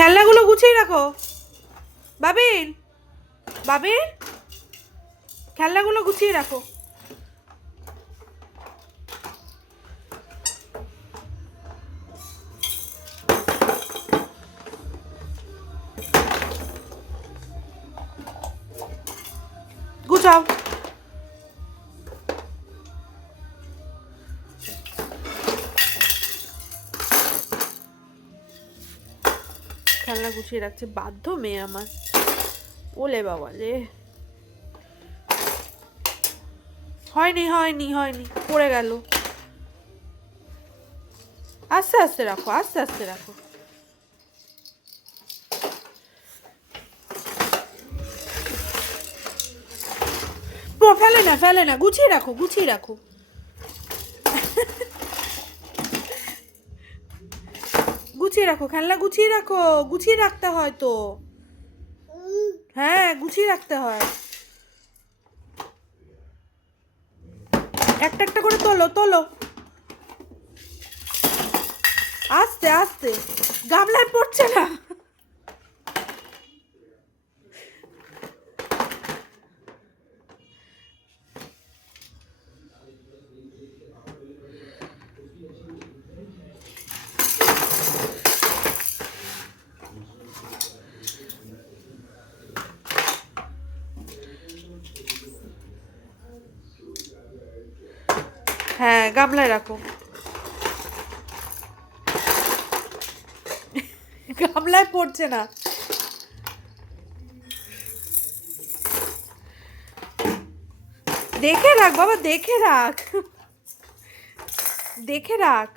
খেলনাগুলো গুছিয়ে রাখো বাবিন, বাবিন খেলনাগুলো গুছিয়ে রাখো। গুছাও। খেলনা গুছিয়ে রাখছে, বাধ্য মেয়ে আমার। ওলে বাবা রে, হয়নি হয়নি হয়নি, পড়ে গেল। আস্তে আস্তে রাখো, আস্তে আস্তে রাখো। ফেলে না, ফেলে না, গুছিয়ে রাখো, গুছিয়ে রাখো। গুছিয়ে রাখো খেলনা, গুছিয়ে রাখো। গুছিয়ে রাখতে হয় তো, হ্যাঁ গুছিয়ে রাখতে হয়। একটা একটা করে তোলো, তোলো আস্তে আস্তে, গামলায় পড়ছে না। হ্যাঁ গামলায় রাখো, গামলায় পড়ছে না। দেখে রাখ বাবা, দেখে রাখ, দেখে রাখ।